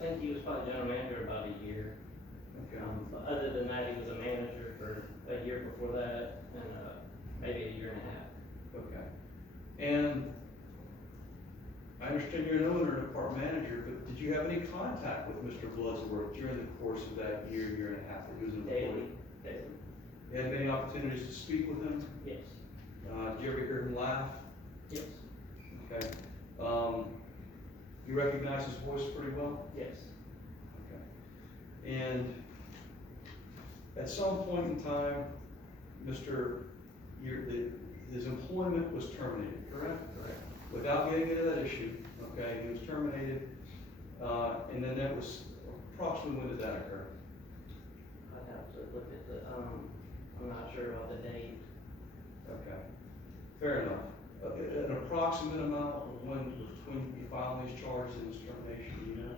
think he was probably general manager about a year. Okay. But other than that, he was a manager for a year before that, and maybe a year and a half. Okay. And I understand you're an owner and a park manager, but did you have any contact with Mr. Bloodsworth during the course of that year and a half that he was an employee? Daily. You had many opportunities to speak with him? Yes. Did you ever hear him laugh? Yes. Okay. You recognize his voice pretty well? Yes. Okay. And at some point in time, his employment was terminated, correct? Correct. Without getting into that issue, okay, he was terminated, and then that was, approximately when did that occur? I'd have to look at the, I'm not sure about the date. Okay, fair enough. An approximate amount of when between you filing these charges and his termination, do you know?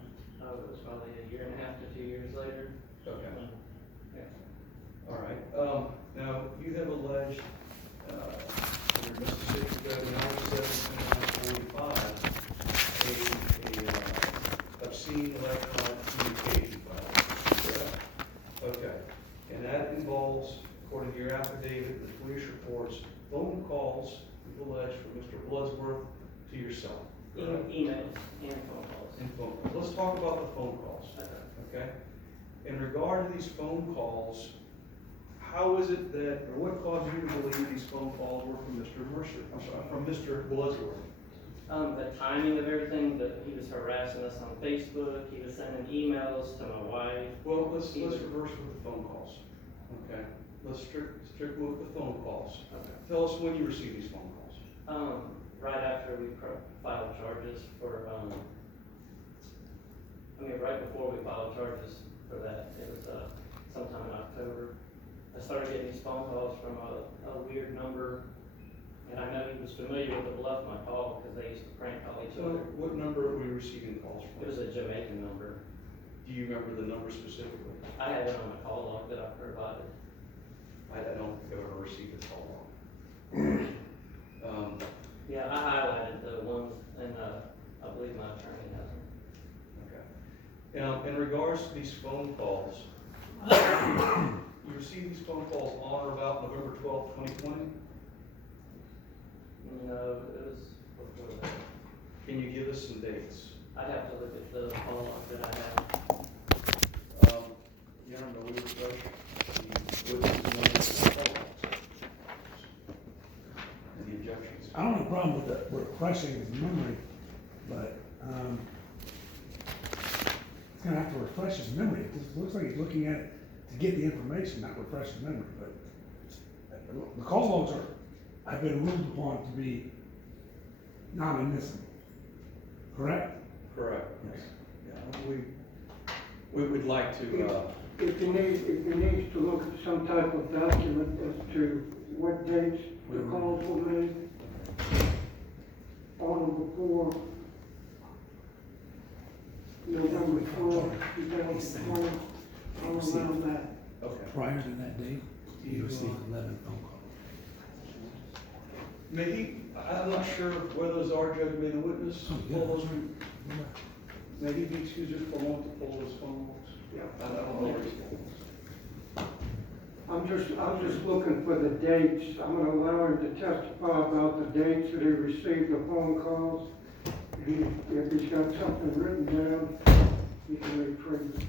It was probably a year and a half to 2 years later. Okay. Yeah. All right. Now, you have alleged, under Mississippi Code 97-45, a obscene electronic communication file. Correct. Okay. And that involves, according to your affidavit, the police reports, phone calls, you've alleged, from Mr. Bloodsworth to yourself. Emails and phone calls. And phone calls. Let's talk about the phone calls. Okay. In regard to these phone calls, how is it that, or what caused you to believe these phone calls were from from Mr. Bloodsworth? The timing of everything, that he was harassing us on Facebook, he was sending emails to my wife. Well, let's reverse with the phone calls. Okay. Let's strict with the phone calls. Okay. Tell us when you received these phone calls. Right after we filed charges for, right before we filed charges for that, it was, sometime in October. I started getting these phone calls from a weird number, and I know he was familiar with the bluff my call, because they used to prank call each other. What number were you receiving calls from? It was a Jamaican number. Do you remember the number specifically? I had it on my call log that I provided. I don't think I've ever received a call log. Yeah, I highlighted the ones, and I believe my attorney has them. Okay. Now, in regards to these phone calls, you received these phone calls on or about November 12th, 2020? No, it was before that. Can you give us some dates? I'd have to look at the call log that I have. You don't know, we refresh the witnesses' names. Any objections? I don't have a problem with the refreshing his memory, but, he's gonna have to refresh his memory. It just looks like he's looking at it to get the information, not refresh his memory, but the call logs have been ruled upon to be non-admissible, correct? Correct. Yes. Yeah, we would like to, If you need to look at some type of document as to what dates the calls were made on or before November 12th, 2020, all around that. okay. Prior to that date, he received 11 phone calls. Maybe, I'm not sure where those are, Judge, may the witness pull those, maybe be excused just for a moment to pull those phone logs? Yeah. I don't know where he's I'm just looking for the dates. I'm gonna allow him to testify about the dates that he received the phone calls. If he's got something written down, he can retrieve it.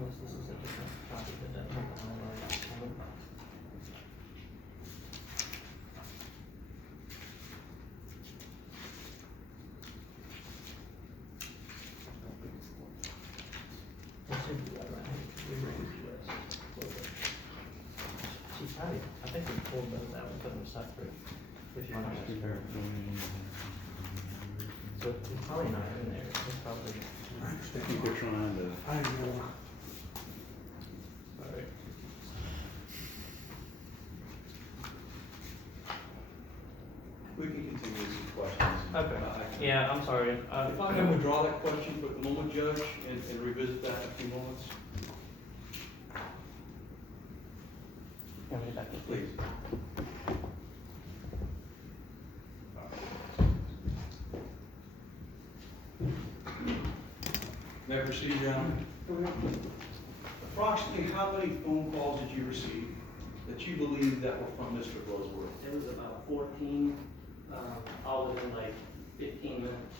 This is a different copy, but that one, I think we pulled those out and put them separate, if you're not sure. So it's probably not in there, it's probably. I understand. I think they're trying to. I know. Alright. We can continue with some questions. Okay, yeah, I'm sorry, If I can withdraw that question for the moment, Judge, and revisit that in a few moments, Can we back up? please. May I proceed, Your Honor? Approximately how many phone calls did you receive that you believe that were from Mr. Bloodsworth? It was about 14, all within like 15 minutes,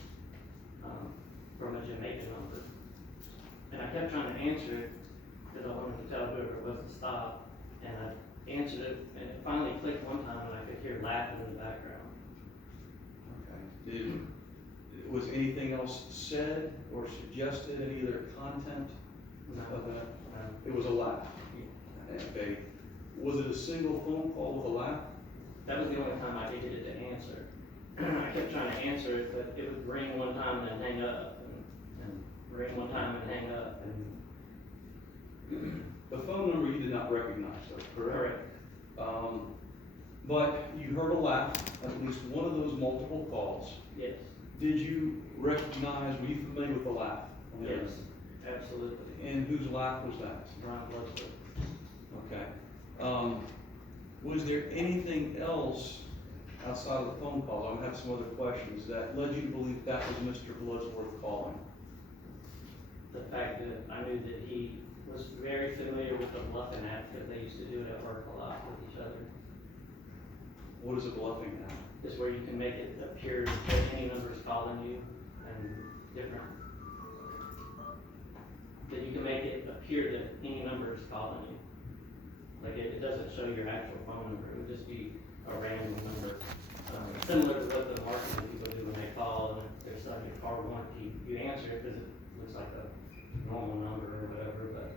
from a Jamaican number. And I kept trying to answer it, because I wanted to tell whoever it was to stop, and I answered it, and it finally clicked one time, and I could hear laughing in the background. Okay. Was anything else said or suggested, any other content of that? It was a laugh. Okay. Was it a single phone call with a laugh? That was the only time I did get it to answer. I kept trying to answer it, but it would ring one time and then hang up, and ring one time and hang up, and. The phone number you did not recognize, though, correct? Correct. But you heard a laugh, at least one of those multiple calls. Yes, Did you recognize, were you familiar with the laugh? yes, absolutely. And whose laugh was that? Brian Bloodsworth. Okay. Was there anything else outside of the phone calls? I have some other questions that led you to believe that was Mr. Bloodsworth calling. The fact that I knew that he was very familiar with the bluffing app, because they used to do it at work a lot with each other. What is a bluffing app? It's where you can make it appear that any number is calling you, and different. That you can make it appear that any number is calling you. Like it doesn't show your actual phone number, it would just be a random number. Similar to what the marketing people do when they call, and if they're selling your car warranty, you answer it because it looks like a normal number or whatever, but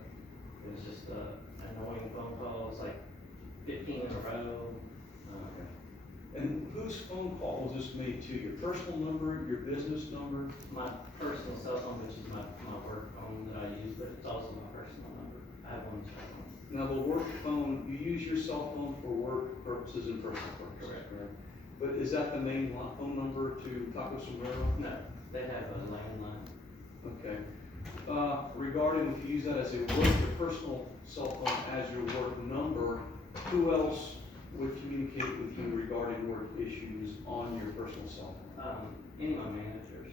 it was just annoying phone calls, like 15 in a row. Okay. And whose phone call was this made to? Your personal number, your business number? My personal cell phone, which is my work phone that I use, but it's also my personal number. I have one cell phone. Now, the work phone, you use your cell phone for work purposes and personal purposes, Correct. correct? But is that the main phone number to Taco Sombrero? No, they have a landline. Okay. Regarding, if you use that as a work, your personal cell phone as your work number, who else would communicate with you regarding work issues on your personal cell phone? Any of my managers.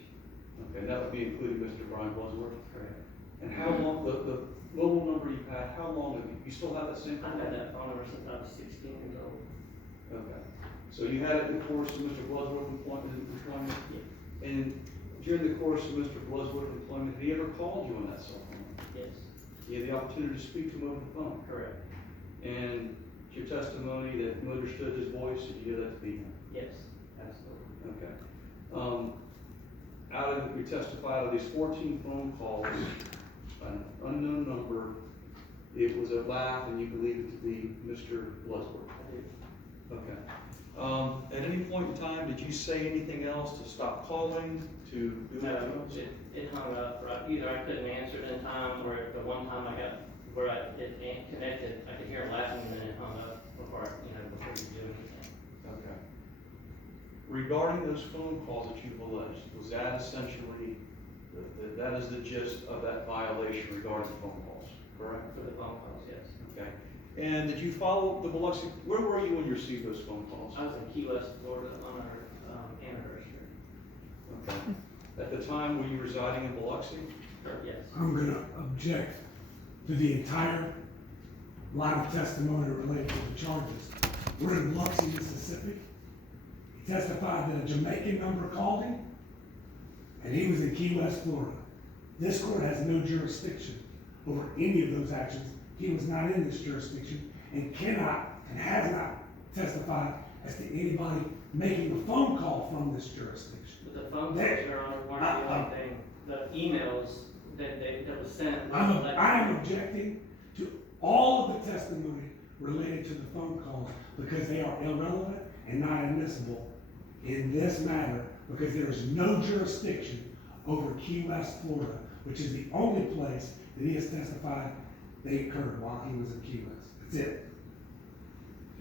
Okay, that would be including Mr. Brian Bloodsworth? Correct. And how long, the mobile number you've had, how long have you still have that same phone? I've had that phone number since I was 16 years old. Okay. So you had it in the course of Mr. Bloodsworth's employment? Yeah. And during the course of Mr. Bloodsworth's employment, had he ever called you on that cell phone? Yes. You had the opportunity to speak to him over the phone? Correct. And your testimony that you understood his voice, did you hear that to be him? Yes, absolutely. Okay. Out of, you testified of these 14 phone calls, an unknown number, it was a laugh and you believe it to be Mr. Bloodsworth? I do. Okay. At any point in time, did you say anything else to stop calling, to do No, anything else? it hung up, right? Either I couldn't answer it in time, or the one time I got, where it connected, I could hear it laughing and then it hung up before you do anything. Okay. Regarding those phone calls that you've alleged, was that essentially, that is the gist of that violation regarding the phone calls, correct? For the phone calls, yes. Okay. And did you follow the Biloxi, where were you when you received those phone calls? I was in Key West, Florida on our anniversary. Okay. At the time, were you residing in Biloxi? Yes. I'm gonna object to the entire line of testimony related to the charges. We're in Biloxi, Mississippi. He testified that a Jamaican number called him, and he was in Key West, Florida. This court has no jurisdiction over any of those actions. He was not in this jurisdiction and cannot and has not testified as to anybody making a phone call from this jurisdiction. But the phone calls, Your Honor, weren't the only thing. The emails that was sent. I am objecting to all of the testimony related to the phone calls because they are irrelevant and not admissible in this matter because there is no jurisdiction over Key West, Florida, which is the only place that he has testified they occurred while he was in Key West. That's it.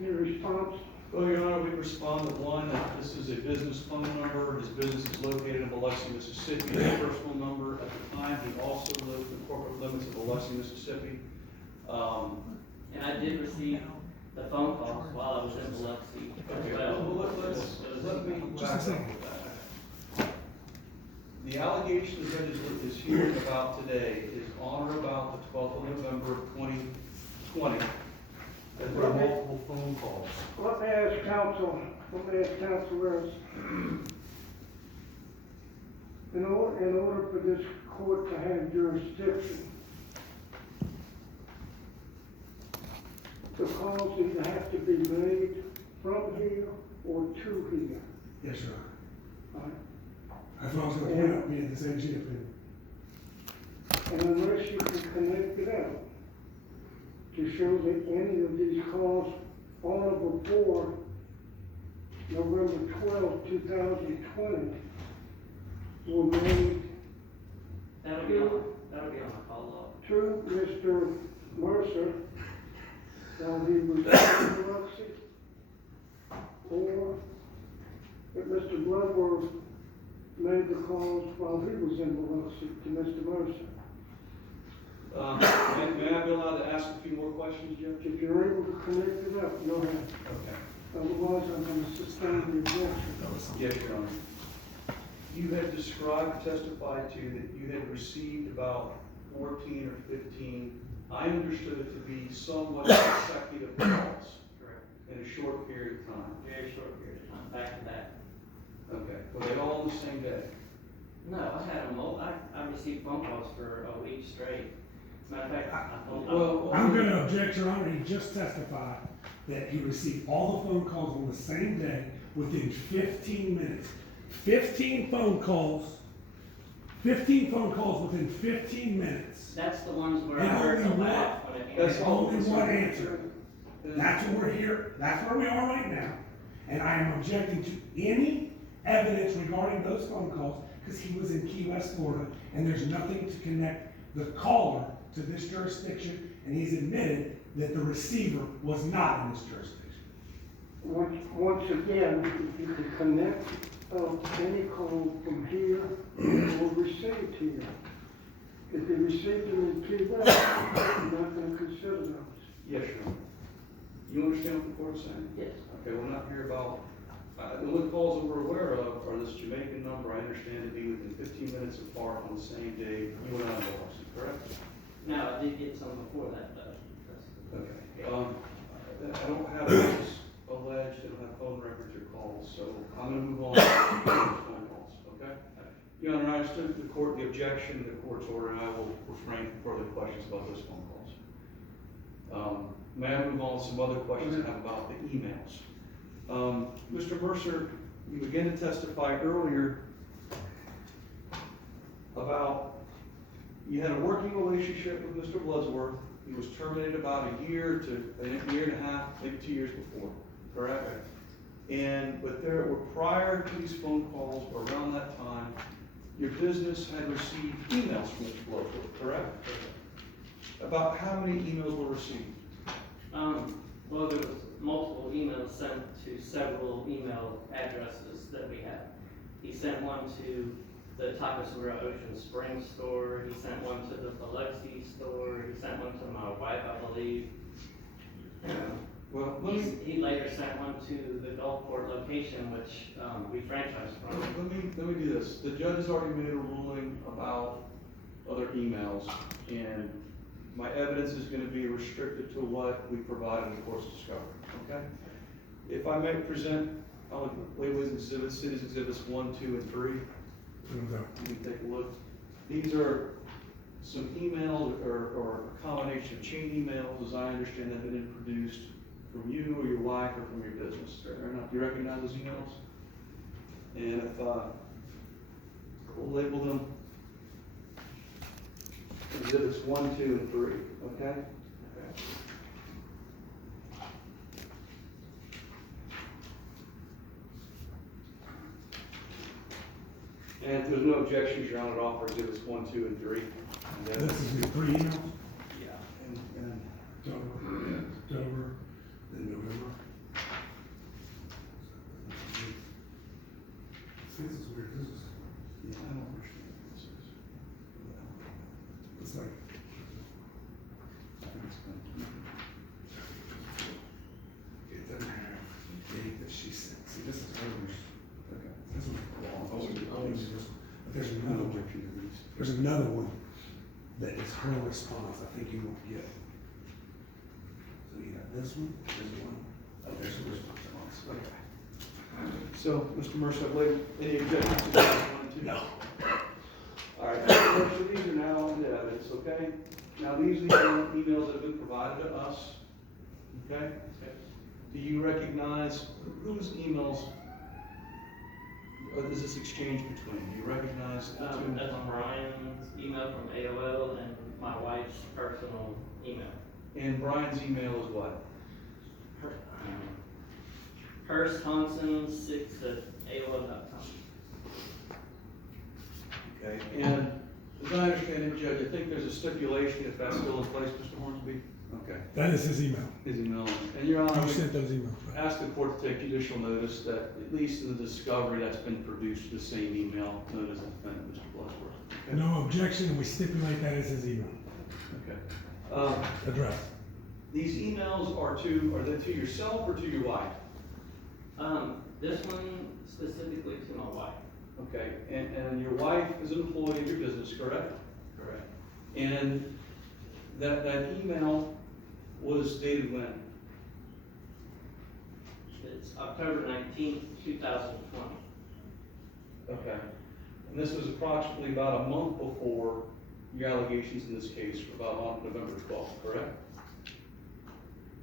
Any response? Well, Your Honor, we respond to one, that this is a business phone number. His business is located in Biloxi, Mississippi. His personal number at the time, he also lived in the corporate limits of Biloxi, Mississippi. And I did receive the phone calls while I was in Biloxi Okay, as well. well, let me Just a back second. up with that. The allegation the judge is hearing about today is on or about the 12th of November of 2020, that there were multiple phone calls. Let me ask counsel this. In order for this court to have jurisdiction, the calls either have to be made from here or to here. Yes, Your Honor. Right? That's what I was going to point out, being the same G opinion. And unless you can connect it out to show that any of these calls on or before November 12, 2020 were made That'll be on my call log. to Mr. Mercer while he was in Biloxi, or that Mr. Bloodsworth made the calls while he was in Biloxi to Mr. Mercer. May I be allowed to ask a few more questions, Judge? If you're able to connect it up, go ahead. Okay. Otherwise, I'm going to sustain the objection. Yes, Your Honor. You had described, testified to that you had received about 14 or 15, I understood it to be somewhat consecutive calls Correct. in a short period of time. Very short period of time, back to back. Okay. Were they all on the same day? No, I had them all. I received phone calls for a week straight. As a matter of fact, I phoned Well, I'm going to object, Your Honor. He just testified that he received all the phone calls on the same day within 15 minutes. 15 phone calls within 15 minutes. That's the ones where I And heard the only laugh when it That's came. Only one answer. That's what we're here, that's where we are right now. And I am objecting to any evidence regarding those phone calls because he was in Key West, Florida, and there's nothing to connect the caller to this jurisdiction, and he's admitted that the receiver was not in this jurisdiction. Once again, if you can connect any call from here or received here. If you received them in Key West, you're not going to consider those. Yes, Your Honor. You understand what the court's saying? Yes. Okay, we're not here about, the only calls that we're aware of are this Jamaican number, I understand to be within 15 minutes apart on the same day you and I lost, correct? No, I did get some before that, though. Okay. I don't have those alleged, I don't have phone records or calls, so I'm gonna move on to those phone calls, okay? Your Honor, I understood the court, the objection, the court's order, and I will refrain from further questions about those phone calls. May I move on to some other questions I have about the emails? Mr. Mercer, you began to testify earlier about you had a working relationship with Mr. Bloodsworth. He was terminated about a year and a half, maybe 2 years before, correct? But there were prior to these phone calls, or around that time, your business had received emails from Mr. Bloodsworth, correct? About how many emails were received? Well, there was multiple emails sent to several email addresses that we have. He sent one to the Takasura Ocean Springs store, he sent one to the Biloxi store, he sent one to my wife, I believe. Well, He later sent one to the Gulfport location, which, we franchised from. let me do this. The judge has already made a ruling about other emails, and my evidence is gonna be restricted to what we provide in the course of discovery, okay? If I may present, Wayway's exhibits, cities exhibits 1, 2, and 3. You can take a look. These are some emails or a combination of chain emails, as I understand, have been introduced from you or your wife or from your business. Fair enough. Do you recognize those emails? And if, we'll label them exhibits 1, 2, and 3, okay? Okay. And if there's no objections, Your Honor, to offer exhibits 1, 2, and 3. And then- This is the 3 emails? Yeah, and October, then November. See, this is weird, this is, yeah, I don't understand what this is. it's like, I think it's been- it doesn't have the date that she sent. See, this is hers. Okay. This one's long. Oh, This it's- one's this one. But there's No another one. objection to these. There's another one that is her response, I think you won't get. So you got this one, there's one, oh, there's her response. Okay. So, Mr. Mercer, I believe, any objections to exhibits 1 and 2? No. All right, Mr. Mercer, these are now in the evidence, okay? Now, these are the emails that have been provided to us, okay? Do you recognize whose emails is this exchange between? Do you recognize the two? That's Brian's email from AOL and my wife's personal email. And Brian's email is what? Hurst Thompson 6@AOL.com. Okay, and as I understand it, Judge, I think there's a stipulation, if that's still in place, Mr. Hornsby? Okay, That is his email. his email, and Your Honor, You we sent those emails. ask the court to take judicial notice that, at least in the discovery, that's been produced, the same email, known as the defendant, Mr. Bloodsworth. Okay? No objection, we stipulate that as his email. Okay. Address. These emails are they to yourself or to your wife? This one specifically to my wife. Okay, and your wife is an employee of your business, correct? Correct. And that email was dated when? It's October 19th, 2020. Okay. And this was approximately about a month before your allegations in this case, about on November 12th, correct?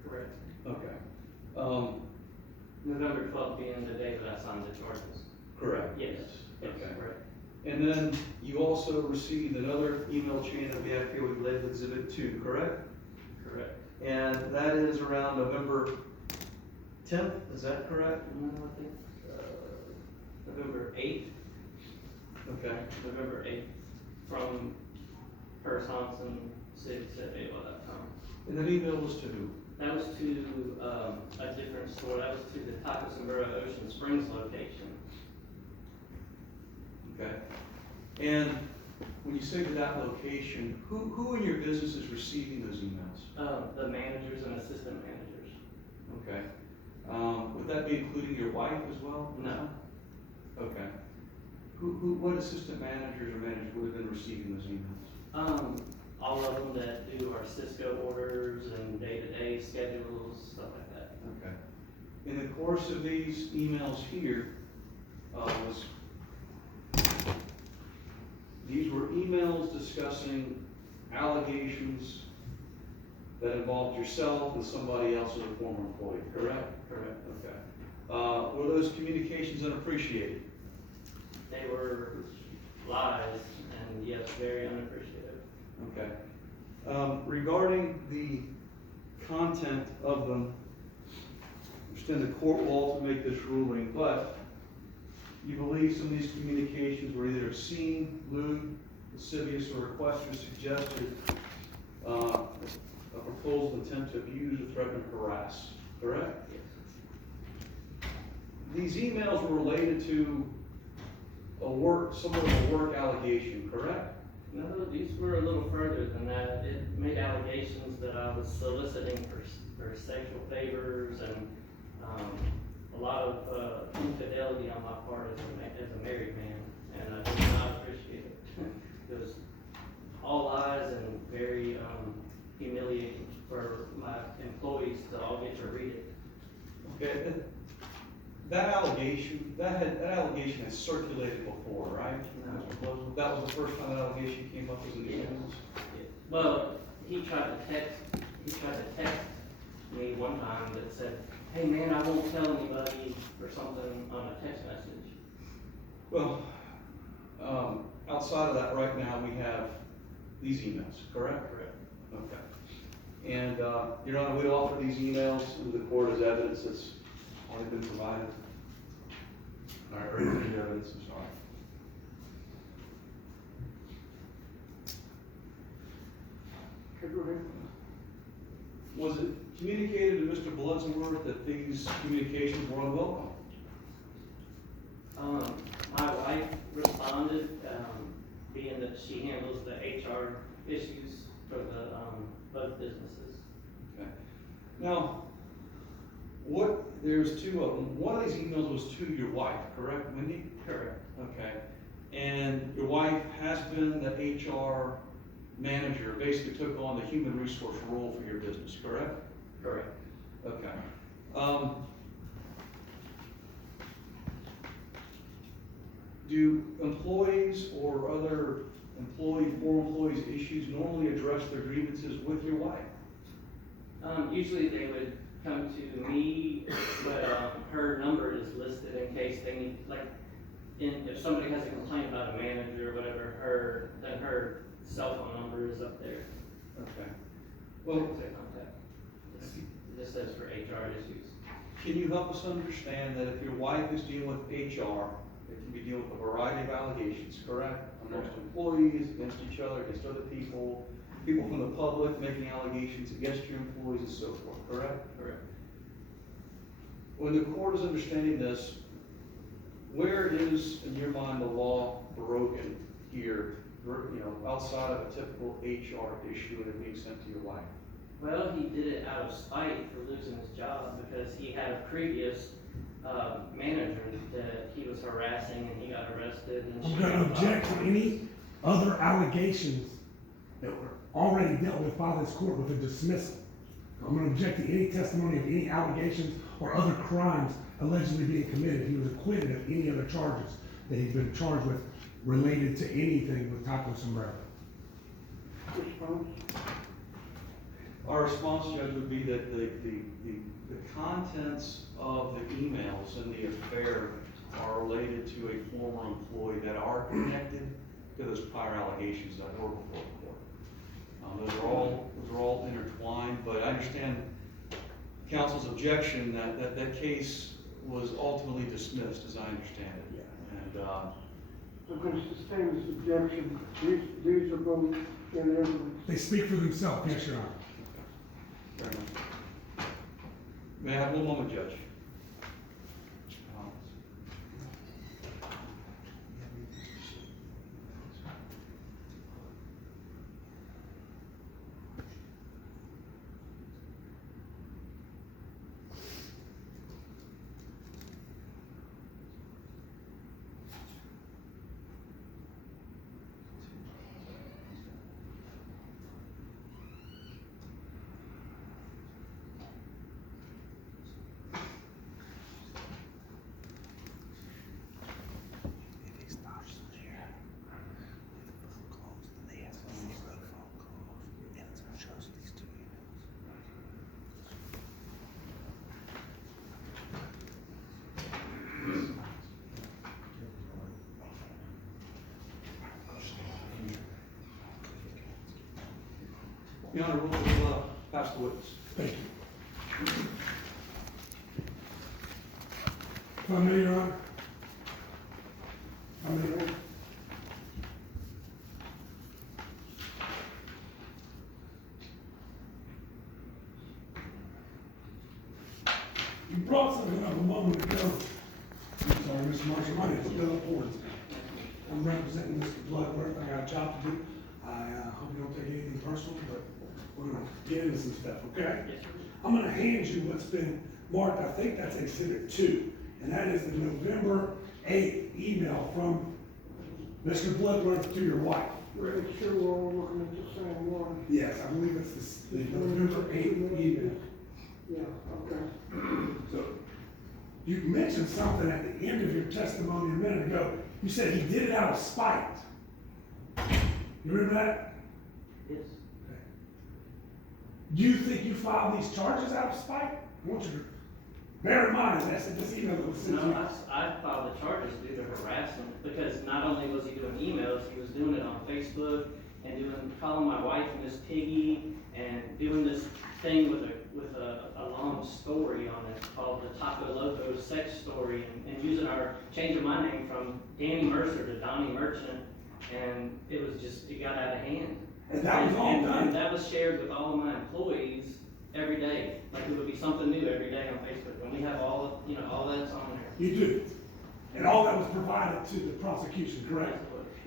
Correct. Okay. November 12th being the day that I signed the charges. Correct. Yes. Yes, Okay. correct. And then you also received another email chain that we have here with labeled Exhibit 2, correct? Correct. And that is around November 10th, is that correct? No, I think, November 8th. Okay. November 8th, from Hurst Thompson 6@AOL.com. And that email was to who? That was to, a different store, that was to the Taco Sombrero Ocean Springs location. Okay. And when you say to that location, who in your business is receiving those emails? The managers and assistant managers. Okay. Would that be including your wife as well? No. Okay. What assistant managers or managers would have been receiving those emails? All of them that do our Cisco orders and day-to-day schedules, stuff like that. Okay. In the course of these emails here, these were emails discussing allegations that involved yourself and somebody else as a former employee, correct? Correct. Okay. Were those communications unappreciated? They were lies, and yes, very unappreciative. Okay. Regarding the content of them, I understand the court will ultimately make this ruling, but you believe some of these communications were either obscene, lewd, lascivious, or requested or suggested a proposal intent to abuse or threaten or harass, correct? Yes. These emails were related to somewhat of a work allegation, correct? No, these were a little further than that. It made allegations that I was soliciting for sexual favors and, a lot of, infidelity on my part as a married man, and I did not appreciate it. It was all lies and very, humiliating for my employees to all get to read it. Okay. that allegation, that allegation has circulated before, right? No. Mr. Bloodsworth? That was the first time that allegation came up as an Yeah. evidence? Well, he tried to text me one time that said, hey man, I won't tell anybody, or something on a text message. Well, outside of that, right now, we have these emails, correct? Correct. Okay. And, Your Honor, we'd offer these emails to the court as evidence that's already been provided. All right, or any evidence, I'm sorry. Okay, go ahead. Was it communicated to Mr. Bloodsworth that these communications were unwelcome? My wife responded, being that she handles the HR issues for the, both businesses. Okay. Now, there's two of them. One of these emails was to your wife, correct, Wendy? Correct. Okay. And your wife has been the HR manager, basically took on the human resource role for your business, correct? Correct. Okay. Do employees or other former employees' issues normally address their grievances with your wife? Usually they would come to me, but, her number is listed in case they need, like, if somebody has a complaint about a manager or whatever, then her cell phone number is up there. Okay. Well, To contact. It just says for HR issues. can you help us understand that if your wife is dealing with HR, it can be dealing with a variety of allegations, correct? Amongst employees, against each other, against other people, people from the public making allegations against your employees and so forth, correct? Correct. When the court is understanding this, where is, in your mind, the law broken here, outside of a typical HR issue and it being sent to your wife? Well, he did it out of spite for losing his job because he had a previous, manager that he was harassing and he got arrested and she. I'm gonna object to any other allegations that were already dealt with by this court with a dismissal. I'm gonna object to any testimony of any allegations or other crimes allegedly being committed. He was acquitted of any other charges that he's been charged with related to anything with Taco Sombrero. Response? Our response, Judge, would be that the contents of the emails and the affair are related to a former employee that are connected to those prior allegations that were before the court. Those are all intertwined, but I understand counsel's objection that case was ultimately dismissed, as I understand it. And, I'm going to sustain this objection. These are both in evidence. They speak for themselves, yes, Your Honor. fair enough. May I have one moment, Judge? Your Honor, we'll pass the witness. Thank you. If I may, Your Honor. I may. You brought something up a moment ago. I'm sorry, Mr. Marshall, my name is Bill Ford. I'm representing Mr. Bloodsworth. I got a job to do. I hope you don't take anything personal, but we're gonna get into some stuff, okay? Yes, sir. I'm gonna hand you what's been marked, I think that's Exhibit 2, and that is the November 8th email from Mr. Bloodsworth to your wife. Make sure we're all looking at the same one. Yes, I believe it's the November 8th email. Yeah, okay. So, you mentioned something at the end of your testimony a minute ago. You said he did it out of spite. You remember that? Yes. Do you think you filed these charges out of spite? I want you to bear in mind that this email that was sent to you. No, I filed the charges due to harassment, because not only was he doing emails, he was doing it on Facebook, and calling my wife Miss Piggy, and doing this thing with a long story on it called the Taco Loco sex story, and changing my name from Danny Mercer to Donnie Merchant, and it got out of hand. And that was all And done. that was shared with all of my employees every day, like it would be something new every day on Facebook, and we have all that's on there. You do. And all that was provided to the prosecution, correct?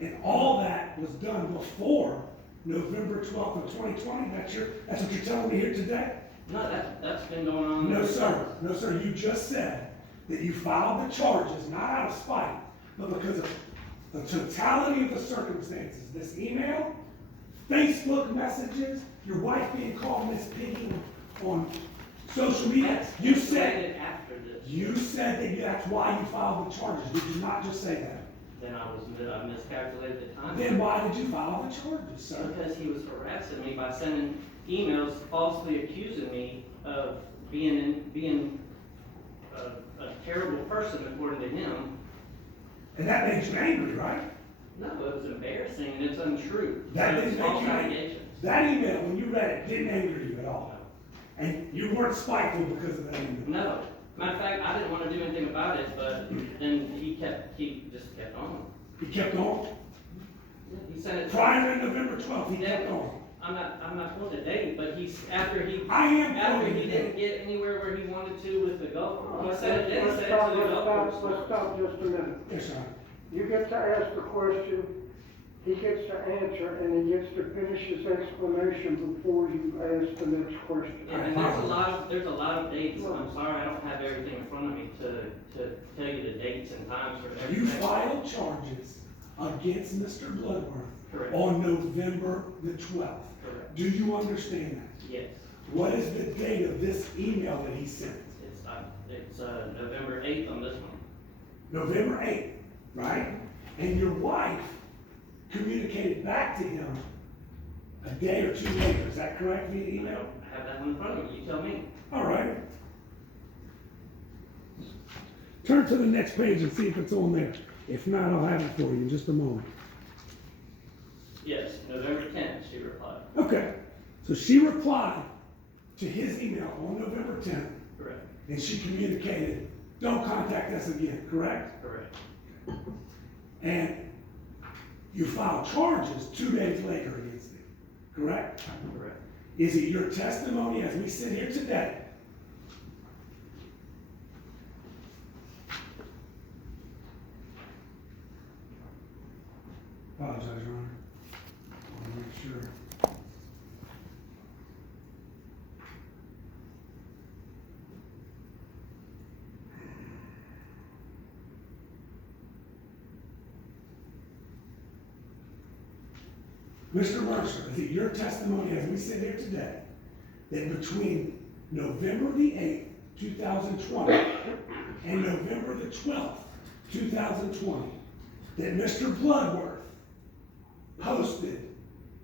And all that was done before November 12th of 2020? That's what you're telling me here today? No, that's been going on. No, sir. No, sir. You just said that you filed the charges, not out of spite, but because of the totality of the circumstances. This email, Facebook messages, your wife being called Miss Piggy on social media. You said After this. You said that that's why you filed the charges. Did you not just say that? Then I miscalculated the time. Then why did you file the charges, sir? Because he was harassing me by sending emails falsely accusing me of being a terrible person according to him. And that made you angry, right? No, it was embarrassing and it's untrue. That So didn't it's make false you angry. allegations. That email, when you read it, didn't anger you at all. And you weren't spiteful because of that email. No. Matter of fact, I didn't want to do anything about it, but then he just kept on. He kept on. He sent it. Prior to November 12th, he kept on. I'm not going to date, but after he I am after going he to didn't date. get anywhere where he wanted to with the golf. He Let's said it then, let's said it stop, to the let's golf stop, course. let's stop just a minute. Yes, sir. You get to ask the question, he gets to answer, and he gets to finish his explanation before you ask the next question. And there's a lot of dates. I'm sorry, I don't have everything in front of me to tell you the dates and times for everything. You filed charges against Mr. Bloodworth Correct. on November the 12th. Correct. Do you understand that? Yes. What is the date of this email that he sent? It's November 8th on this one. November 8th, right? And your wife communicated back to him a day or two later. Is that correct via email? I have that one in front of me. You tell me. All right. Turn to the next page and see if it's on there. If not, I'll have it for you in just a moment. Yes, November 10th, she replied. Okay. So she replied to his email on November 10th, Correct. and she communicated, don't contact us again, correct? Correct. And you filed charges 2 days later against him, correct? Correct. Is it your testimony as we sit here today? Apologize, Your Honor. I want to make sure. Mr. Mercer, is it your testimony as we sit here today that between November the 8th, 2020 and November the 12th, 2020, that Mr. Bloodworth posted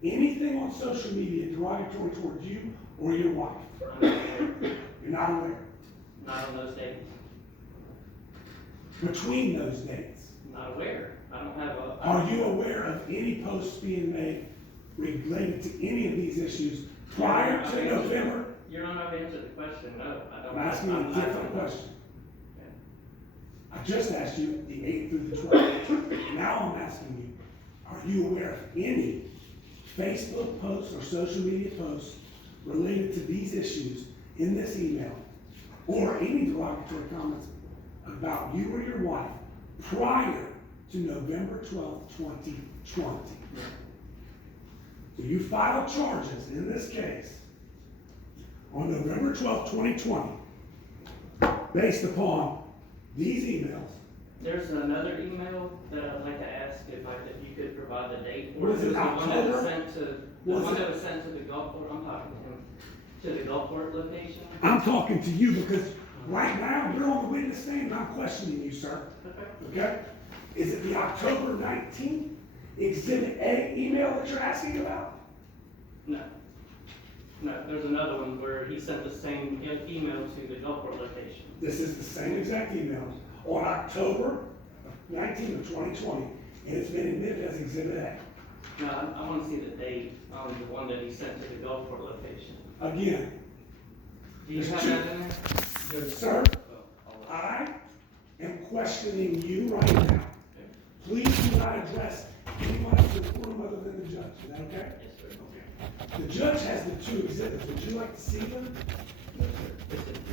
anything on social media derogatory towards you or your wife? I'm not aware. You're not aware. Not on those dates. Between those dates, Not aware. I don't have a. are you aware of any posts being made related to any of these issues prior to November? Your Honor, I've answered the question. No, I don't. I'm asking you a not- different question. Okay. I just asked you the 8th through the 12th. Now I'm asking you, are you aware of any Facebook posts or social media posts related to these issues in this email, or any derogatory comments about you or your wife prior to November 12th, 2020? So you filed charges in this case on November 12th, 2020, based upon these emails. There's another email that I'd like to ask if you could provide the date for. Was it the one that was October? sent to, the Was one it- that was sent to the golf court, I'm talking to him, to the golf court location. I'm talking to you because Right now, you're on the witness stand, and I'm questioning you, sir. Okay. Okay? Is it the October 19th Exhibit A email that you're asking about? No. No, there's another one where he sent the same email to the Gulfport location. This is the same exact email on October 19th of 2020, and it's been admitted as Exhibit A. No, I want to see the date on the one that he sent to the Gulfport location. Again, Do you have that in there? sir, I am questioning you right now. Please do not address anyone else in the room other than the judge. Is that okay? Yes, sir. Okay. The judge has the two exhibits. Would you like to see them?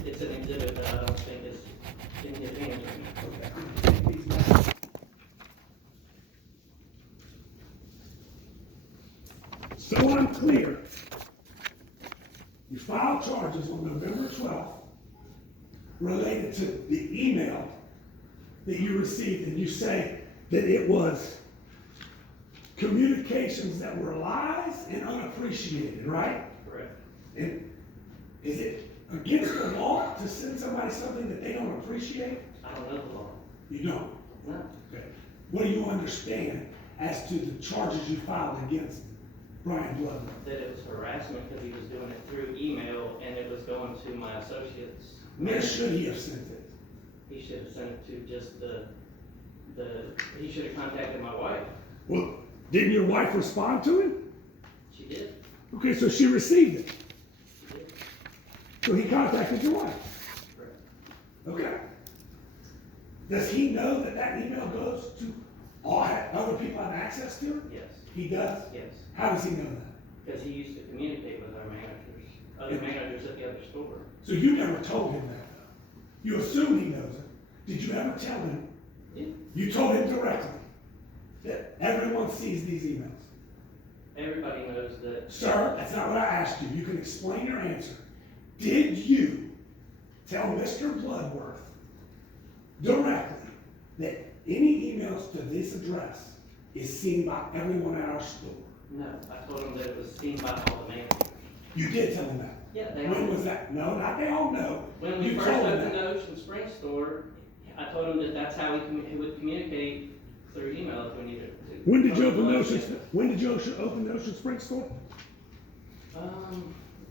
It's an exhibit that I don't think is in his hands right now. Okay. Take these back. So I'm clear. You filed charges on November 12th related to the email that you received, and you say that it was communications that were lies and unappreciated, right? Correct. And is it against the law to send somebody something that they don't appreciate? I don't know the law. You don't. No. Okay. What do you understand as to the charges you filed against Brian Bloodsworth? That it was harassment because he was doing it through email and it was going to my associates. Where should he have sent it? He should have sent it to just he should have contacted my wife. Well, didn't your wife respond to him? She did. Okay, so she received it. She did. So he contacted your wife. Correct. Okay. Does he know that that email goes to all other people have access to it? Yes. He does? Yes. How does he know that? Because he used to communicate with our managers, other managers at the other store. So you never told him that, though. You assume he knows it. Did you ever tell him? Yeah. You told him directly that everyone sees these emails. Everybody knows that. Sir, that's not what I asked you. You can explain your answer. Did you tell Mr. Bloodworth directly that any emails to this address is seen by everyone at our store? No, I told him that it was seen by all the managers. You did tell him that? Yeah, they When all. was that? No, not they all know. When we You first told him opened that. the Ocean Spring store, I told him that that's how he would communicate through email if we needed to. When did you open the open the Ocean Spring store?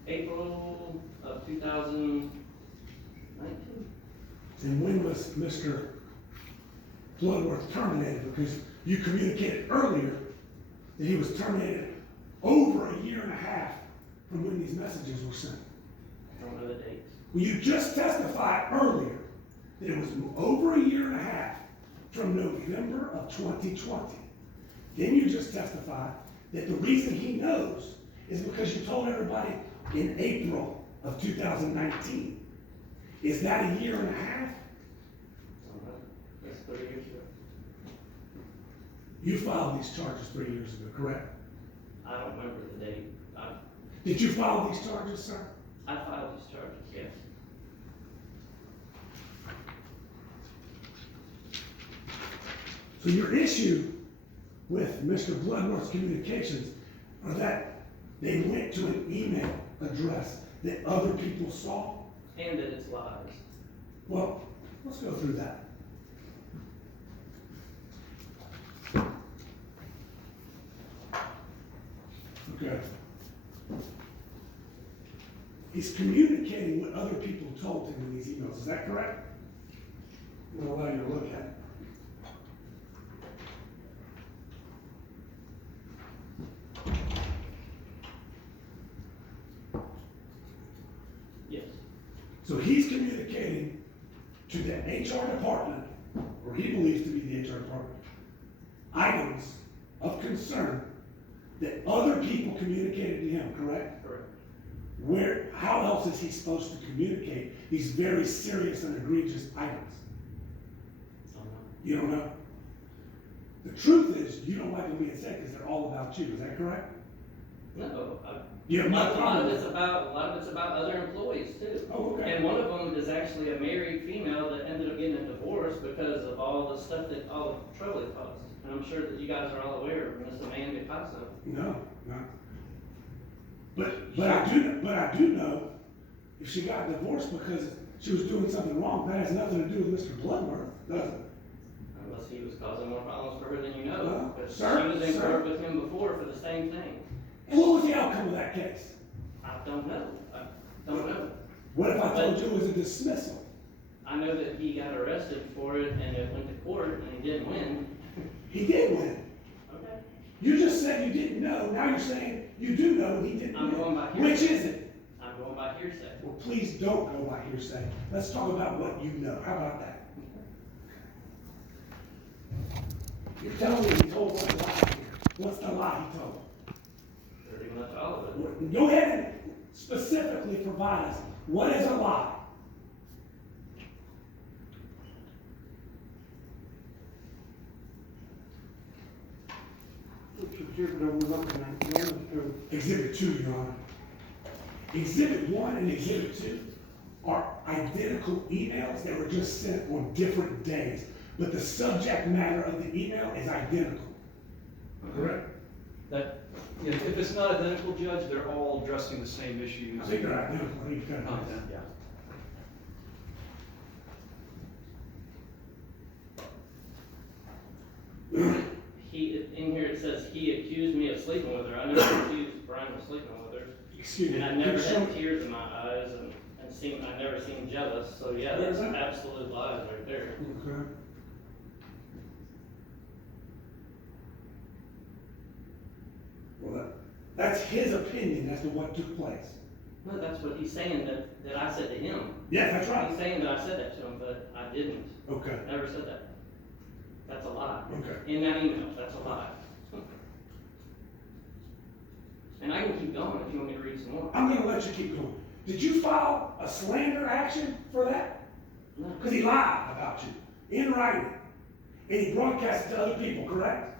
April of 2019. And when was Mr. Bloodworth terminated? Because you communicated earlier that he was terminated over a year and a half from when these messages were sent. I don't know the dates. Well, you just testified earlier that it was over a year and a half from November of 2020. Then you just testified that the reason he knows is because you told everybody in April of 2019. Is that a year and a half? I don't know. That's 3 years ago. You filed these charges 3 years ago, correct? I don't remember the date. Did you file these charges, sir? I filed these charges, yes. So your issue with Mr. Bloodworth's communications are that they went to an email address that other people saw? And that it's lies. Well, let's go through that. Okay. He's communicating what other people told him in these emails, is that correct? I'm gonna allow you to look at it. Yes. So he's communicating to the HR department, or he believes to be the HR department, items of concern that other people communicated to him, correct? Correct. How else is he supposed to communicate these very serious and egregious items? You don't know? The truth is, you don't like them being said because they're all about you, is that correct? No, You have a no lot of problem it's with it? about, a lot of it's about other employees too. Oh, okay. And one of them is actually a married female that ended up getting a divorce because of all the stuff all the trouble it caused. And I'm sure that you guys are all aware of Miss Amanda Picasso. No, no. But I do know if she got divorced because she was doing something wrong. That has nothing to do with Mr. Bloodworth, does it? Unless he was causing more problems for her than you know. Well, But sir, she was in sir. court with him before for the same thing. And what was the outcome of that case? I don't know. I don't know. What if I told you it was a dismissal? I know that he got arrested for it and it went to court and he didn't win. He did win. Okay. You just said you didn't know, now you're saying you do know and he didn't I'm win. going by Which hearsay. is it? I'm going by hearsay. Well, please don't go by hearsay. Let's talk about what you know. How about that? You're telling me he told us a lie here. What's the lie he told? Pretty much all of it. Go ahead and specifically provide us. What is a lie? Which exhibit are we looking at? One or two? Exhibit 2, Your Honor. Exhibit 1 and Exhibit 2 are identical emails that were just sent on different days, but the subject matter of the email is identical. Correct? That, if it's not identical, Judge, they're all addressing the same issues. I think they're identical. I think you've got it. Content, yeah. In here it says he accused me of sleeping with her. I never accused Brian of sleeping with her. Excuse me. And I never Can you show had me- tears in my eyes and I never seemed jealous. So yeah, Where is that's that? absolute lies right there. Okay. Well, that's his opinion as to what took place. No, that's what he's saying that I said to him. Yes, that's right. He's saying that I said that to him, but I didn't. Okay. Never said that. That's a lie. Okay. In that email, that's a lie. And I can keep going if you want me to read some more. I'm gonna let you keep going. Did you file a slander action for that? No. Because he lied about you in writing, and he broadcast it to other people, correct?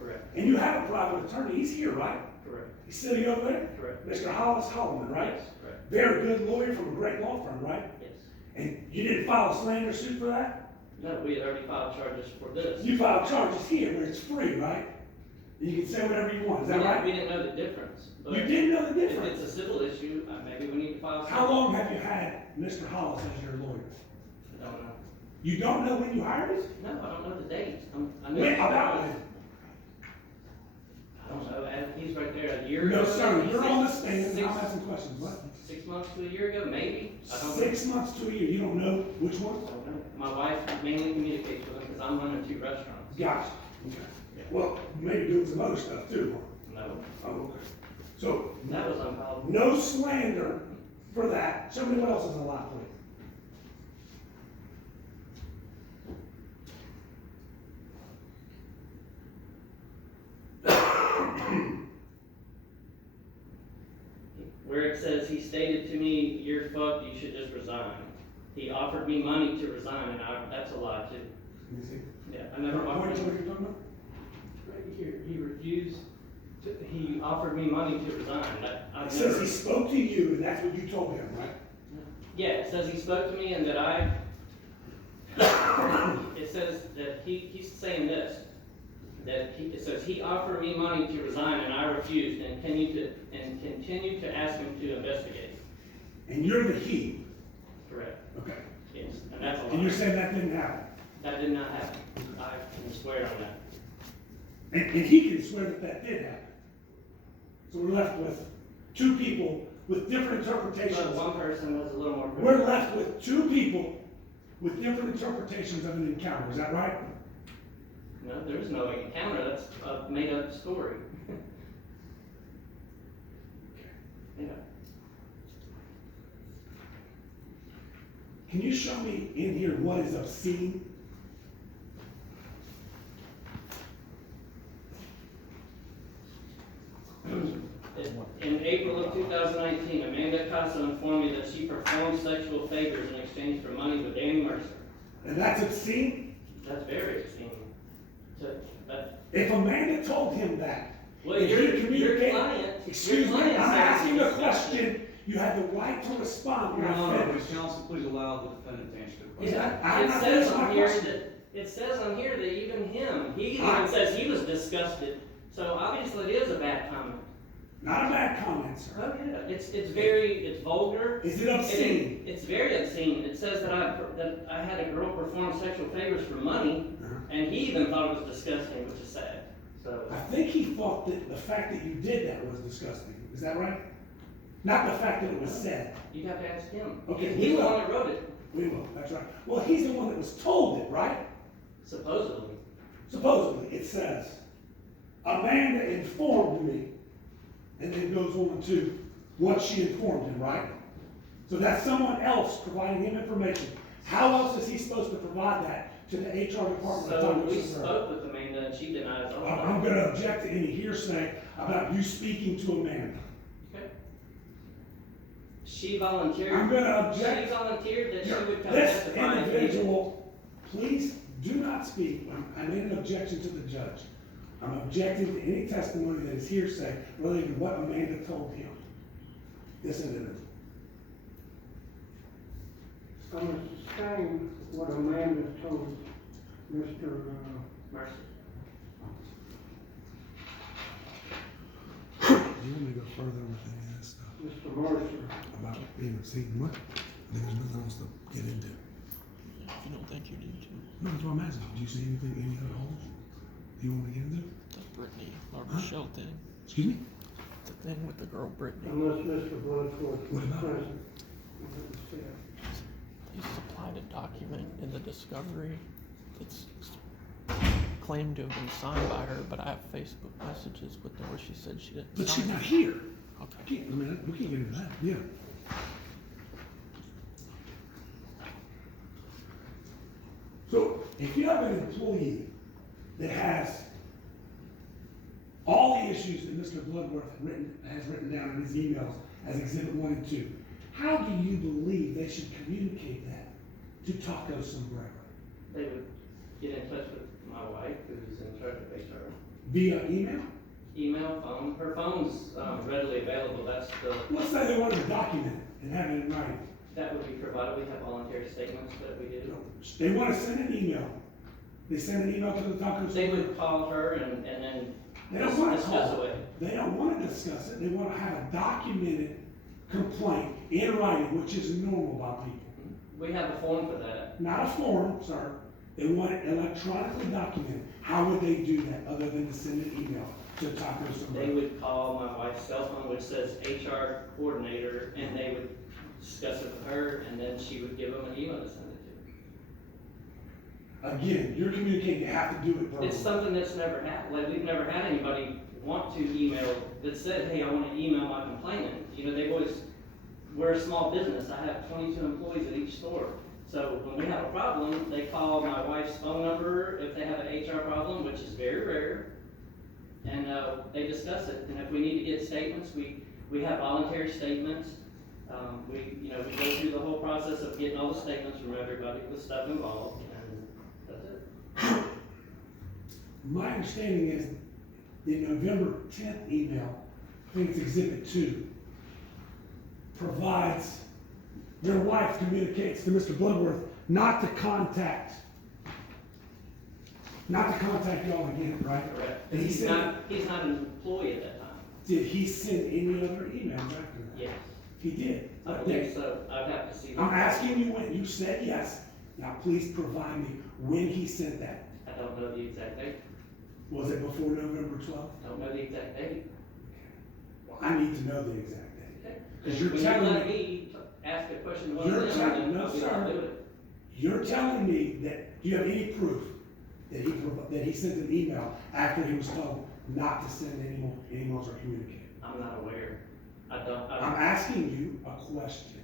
Correct. And you have a private attorney. He's here, right? Correct. He's sitting over there? Correct. Mr. Hollis Holloman, right? Yes, correct. Very good lawyer from a great law firm, right? Yes. And you didn't file a slander suit for that? No, we had already filed charges for this. You filed charges here where it's free, right? And you can say whatever you want, is that We right? didn't know the difference. But You didn't know the if difference. it's a civil issue, maybe we need to file. How long have you had Mr. Hollis as your lawyer? I don't know. You don't know when you hired him? No, I don't know the date. I know. When, about when? I don't know. He's right there a year ago. No, sir, maybe you're on the stand, six- I'm asking questions, what? 6 months to a year ago, maybe. I don't know. 6 months to a year, you don't know which one? I don't know. My wife mainly communicates with him because I'm running 2 restaurants. Gotcha, okay. Yeah. Well, maybe doing some other stuff too, No, huh? Oh, okay. So, that was uncalled. no slander for that. Show me what else is a lie, please. Where it says, he stated to me, "You're fucked, you should just resign." He offered me money to resign, and that's a lie too. Let me see. Yeah, I never What offered are him. you talking about? Right here, he refused, he offered me money to resign. I've It says never. he spoke to you and that's what you told him, right? Yeah, it says he spoke to me and that it says that he's saying this, it says he offered me money to resign and I refused and continued to ask him to investigate. And you're the he. Correct. Okay. Yes, and that's a And you're lie. saying that didn't happen. That did not happen. I can swear on that. And he can swear that that did happen. So we're left with two people with different But interpretations. one person was a little more. We're left with two people with different interpretations of an encounter, is that right? No, there is no encounter. That's a made-up story. Yeah. Can you show me in here what is obscene? In April of 2019, Amanda Casa informed me that she performed sexual favors in exchange for money with Danny Mercer. And that's obscene? That's very obscene. If Amanda told him that, Well, if your he communicated, client. excuse your me, client I'm says asking a it's disgusting. question, you have the right to respond when Your I Honor, finish. would counsel please allow the defendant to answer the question? Yeah, I'm it not says finished my on here question. that, it says on here that even him, he I- even says he was disgusted. So obviously it is a bad comment. Not a bad comment, sir. Oh, yeah, it's vulgar. Is it obscene? It's very obscene. It says that I had a girl perform sexual favors for money, and he even thought it was disgusting, which is sad, so. I think he thought that the fact that you did that was disgusting. Is that right? Not the fact that it was said. You have to ask him. Okay, He's we the will. one that wrote it, We will, that's right. Well, he's the one that was told it, right? supposedly. Supposedly, it says, Amanda informed me, and then goes on to what she informed him, right? So that's someone else providing him information. How else is he supposed to provide that to the HR department? So we spoke with Amanda, and she denies all that. I'm gonna object to any hearsay about you speaking to Amanda. Okay. She volunteered. I'm gonna object. She volunteered that she would come This testify. individual, please do not speak. I made an objection to the judge. I'm objecting to any testimony that is hearsay related to what Amanda told him. This individual. I'm gonna sustain what Amanda told Mr. Mercy. You want me to go further with any of this stuff Mr. Mercer. about being obscene? What? There's nothing else to get into. You don't think you need to? No, that's what I'm asking. Do you see anything, any other holes? Do you want me to get into? The Brittany or Huh? Michelle thing. Excuse me? The thing with the girl Brittany. Unless Mr. Bloodsworth What was about it? present. They supplied a document in the discovery that's claimed to have been signed by her, but I have Facebook messages with her where she said she didn't But sign she's not it. here. Okay. I mean, we can't get into that. Yeah. So if you have an employee that has all the issues that Mr. Bloodworth has written down in his emails as Exhibit 1 and 2, how do you believe they should communicate that to Taco Sombrero? They would get in touch with my wife, who's in charge of HR. Via email? Email, phone. Her phone's readily available. That's Let's say they wanted to document it and have it in writing. that would be provided. We have voluntary statements that we do. They want to send an email. They send an email to the Taco They Sombrero. would call her and then They don't want to discuss call. away. They don't want to discuss it. They want to have a documented complaint in writing, which is normal by people. We have a form for that. Not a form, sir. They want it electronically documented. How would they do that other than to send an email to Taco They Sombrero? would call my wife's cell phone, which says HR coordinator, and they would discuss it with her, and then she would give them an email to send it to. Again, you're communicating, you have to do it verbally. It's something that's never happened. Like, we've never had anybody want to email that said, hey, I want to email my complainant. You know, they've always, we're a small business. I have 22 employees at each store. So when we have a problem, they call my wife's phone number if they have an HR problem, which is very rare. And they discuss it. And if we need to get statements, we have voluntary statements. We go through the whole process of getting all the statements from everybody with stuff involved, and that's it. My understanding is the November 10th email, I think it's Exhibit 2, provides, your wife communicates to Mr. Bloodworth not to contact y'all again, right? Correct. And he He's said, not an employee at that time. did he send any other emails after that? Yes, He did. I believe so. I'd have to see. I'm asking you when, you said yes. Now please provide me when he sent that. I don't know the exact date. Was it before November 12th? Don't know the exact date. Well, I need to know the exact date. Okay. 'Cause you're When telling you let me- me ask a question, what You're is it, telling- then no, I'll be sir. able to do it. You're telling me that, do you have any proof that he sent an email after he was told not to send any more emails or communicate? I'm not aware. I'm asking you a question.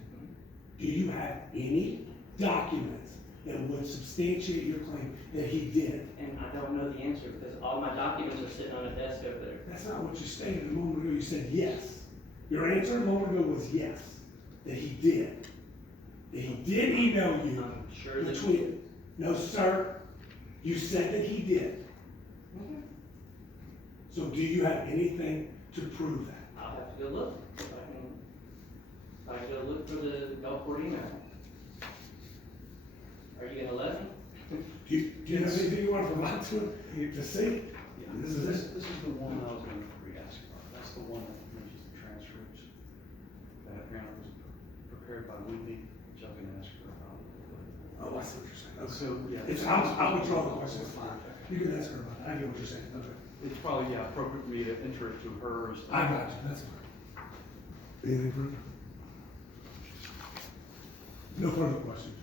Do you have any documents that would substantiate your claim that he did? And I don't know the answer because all my documents are sitting on a desk over there. That's not what you stated a moment ago. You said yes. Your answer a moment ago was yes, that he did. That he did email you I'm sure that. between, no, sir, you said that he did. Okay. So do you have anything to prove that? I'll have to go look. If I can go look for the golf court email. Are you gonna let me? Do you have anything you want to provide to him to see? Yeah, This is this is the one I was gonna re-ask about, that's the one that she prepared by Whitney, which I can ask her about. Oh, I see what you're saying. Okay. So, yeah. It's, I'll withdraw the question, it's fine. You can ask her about that. I get what you're saying. Okay. It's probably, yeah, appropriate for me to enter it to her and stuff. I got you, that's fine. Anything further? No further questions,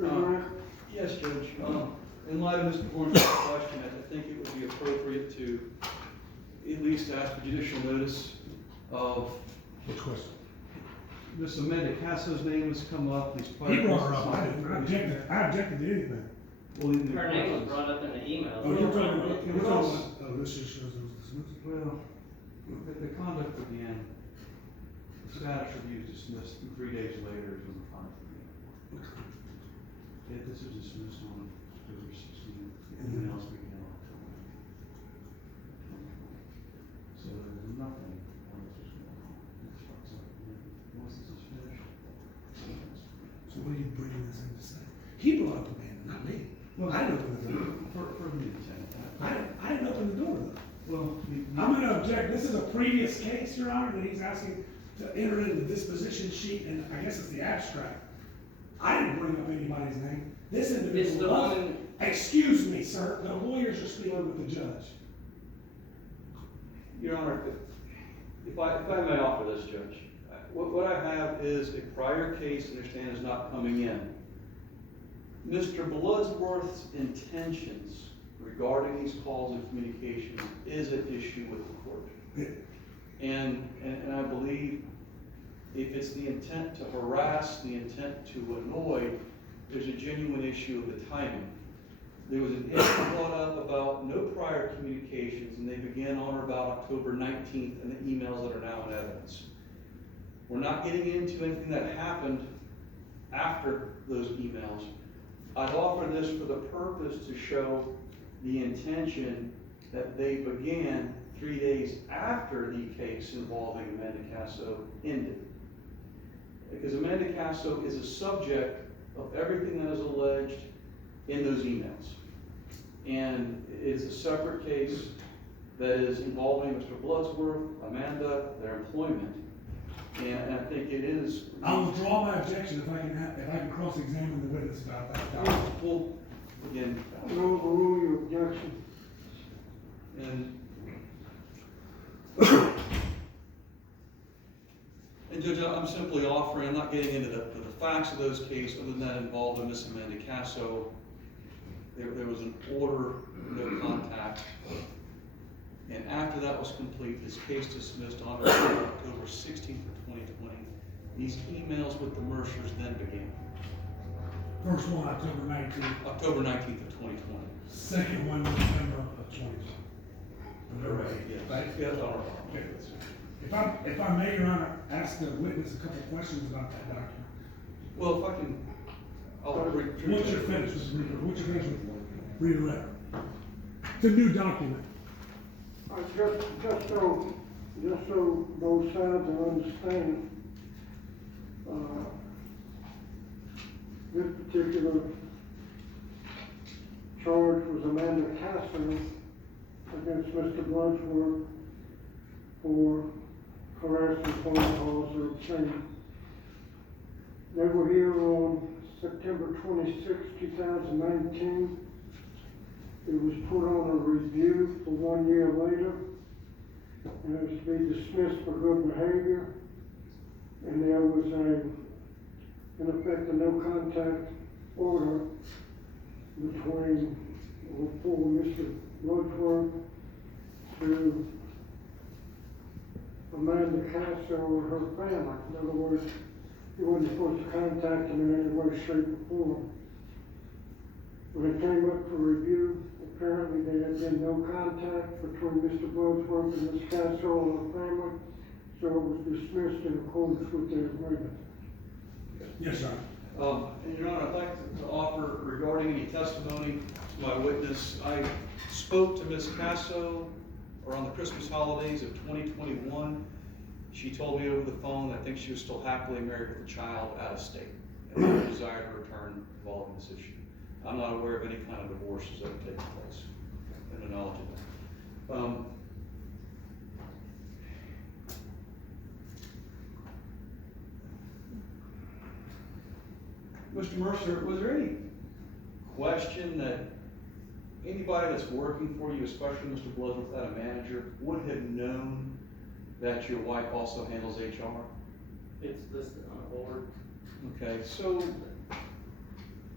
John. Yes, Judge. In light of Mr. Lawrence's question, I think it would be appropriate to at least ask for judicial notice of Which question? Miss Amanda Casso's name has come up. He's He brought her up, I didn't, I objected to anything. Well, in the Her name was brought up in the email. Oh, you're talking about, oh, this just shows it was dismissed. Well, the conduct began, status review is dismissed, and 3 days later is when the conduct began. Yeah, this was dismissed on October 16th, and then else began on October 19th. So there was nothing on this was going on. Once this is finished. So what are you bringing this in to say? He brought up the man, not me. Well, I didn't open the door. For me to say I didn't open the door though. Well, I'm gonna object, this is a previous case, Your Honor, that he's asking to enter in the disposition sheet, and I guess it's the abstract. I didn't bring up anybody's name. This It's individual the was. one, Excuse me, sir, the lawyers are speaking with the judge. Your Honor, if I may offer this, Judge, what I have is a prior case, understand, is not coming in. Mr. Bloodsworth's intentions regarding these calls and communications is at issue with the court. And I believe if it's the intent to harass, the intent to annoy, there's a genuine issue of the timing. There was an issue brought up about no prior communications, and they began on or about October 19th, and the emails that are now in evidence. We're not getting into anything that happened after those emails. I'd offer this for the purpose to show the intention that they began 3 days after the case involving Amanda Casso ended. Because Amanda Casso is a subject of everything that is alleged in those emails. And it's a separate case that is involving Mr. Bloodsworth, Amanda, their employment. And I think it is. I'll withdraw my objection if I can cross-examine the witness about that. Well, again, I'll overrule your objection. And Judge, I'm simply offering, I'm not getting into the facts of those cases, other than that involved in Miss Amanda Casso. There was an order, no contact. And after that was complete, this case dismissed on October 16th of 2020. These emails with the Mercers then began. First one, October 19th. October 19th of 2020. Second one, November of 2020. Yes. Right? Yeah, that's all right. If I may, Your Honor, ask the witness a couple of questions about that document. Well, if I can, I'll read. Once you're finished, read the letter. It's a new document. Just so both sides will understand, this particular charge was Amanda Casso against Mr. Bloodsworth for harassing phone calls or obscene. They were here on September 26, 2019. It was put on a review for 1 year later, and it was to be dismissed for good behavior. And there was in effect, a no contact order for Mr. Bloodsworth to Amanda Casso or her family. In other words, he wasn't supposed to contact them in any way, shape, or form. When it came up for review, apparently there had been no contact between Mr. Bloodsworth and Ms. Casso and her family, so it was dismissed in accordance with their agreement. Yes, sir. And Your Honor, I'd like to offer regarding any testimony to my witness. I spoke to Ms. Casso around the Christmas holidays of 2021. She told me over the phone, I think she was still happily married with a child out of state, and no desire to return involving this issue. I'm not aware of any kind of divorces that have taken place, and the knowledge of that. Mr. Mercer, was there any question that anybody that's working for you, especially Mr. Bloodsworth, that a manager, would have known that your wife also handles HR? It's listed on the board. Okay, so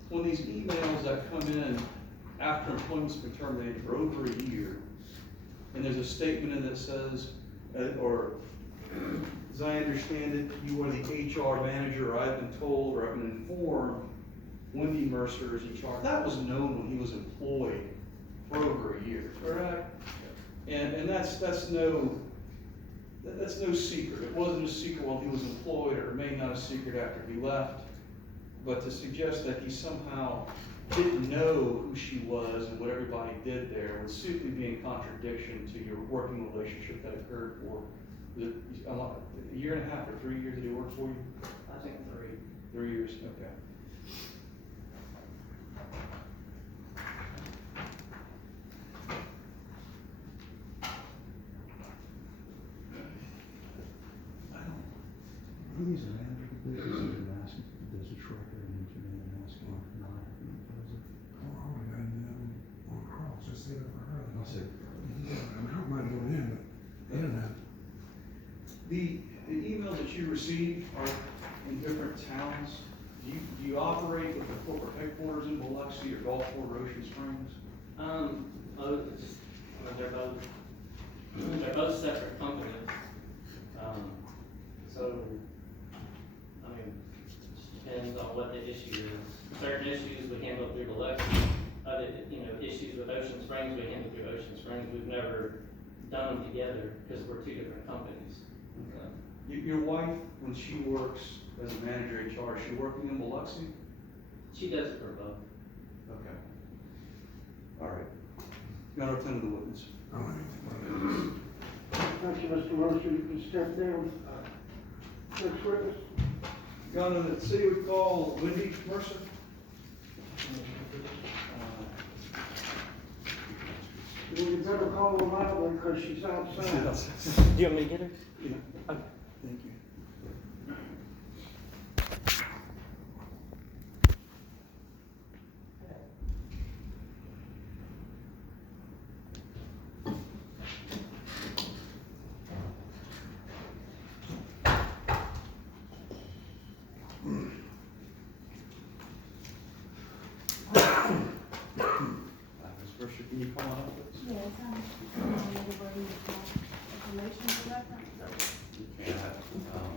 when these emails that come in after employment's been terminated for over a year, and there's a statement in that says, or as I understand it, you are the HR manager, or I've been told, or I've been informed, Wendy Mercer is in charge. That was known when he was employed for over a year, correct? And that's no secret. It wasn't a secret while he was employed, or it remained not a secret after he left. But to suggest that he somehow didn't know who she was and what everybody did there would simply be in contradiction to your working relationship that occurred for a year and a half or 3 years that he worked for you? I think 3. 3 years, okay. He's a manager of the business, and been asking for the business record, and you can ask him not. Oh, I would have done on Carl, just say that for her. I said, I mean, I don't mind going in, but they don't have. The emails that you receive are in different towns. Do you operate with the corporate headquarters in Biloxi or Gulfport or Ocean Springs? They're both separate companies. So, I mean, it just depends on what the issue is. Certain issues we handle through Biloxi, other, issues with Ocean Springs, we handle through Ocean Springs. We've never done them together because we're 2 different companies. Your wife, when she works as a manager HR, is she working in Biloxi? She does it for both. Okay. All right. Got our 10 of the witness. I don't know. Thank you, Mr. Mercer, you can step down. Next witness. Got on the city would call Wendy Mercer. You better call her loudly because she's outside. Do you want me to get her? Yeah. Thank you.